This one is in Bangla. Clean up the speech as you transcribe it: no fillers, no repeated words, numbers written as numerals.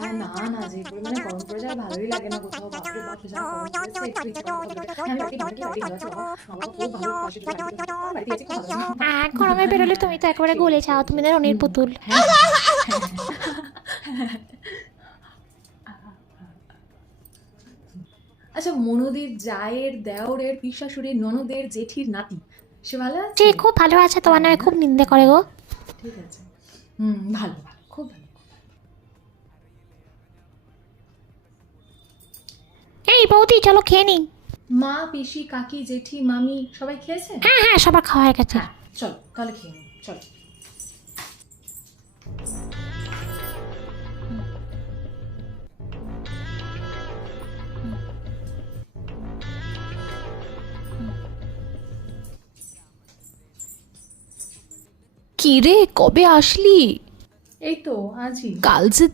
হ্যাঁ না না, যে পরিমাণে গরম পড়ে যায় ভালোই লাগে না কোথাও। বাপরে বাপ, যা গরম পড়েছে, একটু ইচ্ছে করে কোথাও বেরোতে। হ্যাঁ, আমি বাড়িতে ভালো আছে বাবা। বাবা খুব ভালো বাসে, একটু বাড়িতে যেতে। বাড়িতে গেছি খুব ভালো লাগে। গরমে বেরোলে তুমি তো একেবারে ঠিক গলে আছে, যাও, ঠিক তুমি আছে। না রনির পুতুল। হ্যাঁ হ্যাঁ হ্যাঁ। আচ্ছা, মনুদির জায়ের, দেওরের, পিশাশুড়ির, ননদের, জেঠির নাতি, সে ভালো যে আছে? খুব ভালো আছে, তোমার তাই নামে না? খুব নিন্দে করে গো। ঠিক আছে। ভালো ভালো, খুব ভালো। এই বৌদি, চলো খেয়ে নি। মা, পিসি, কাকি, জেঠি, মামি সবাই খেয়েছে? হ্যাঁ হ্যাঁ, সবার খাওয়া হয়ে গেছে। হ্যাঁ, চলো তাহলে খেয়ে নিই, চলো। কি রে, কবে আসলি? এই তো আজই। কাল যে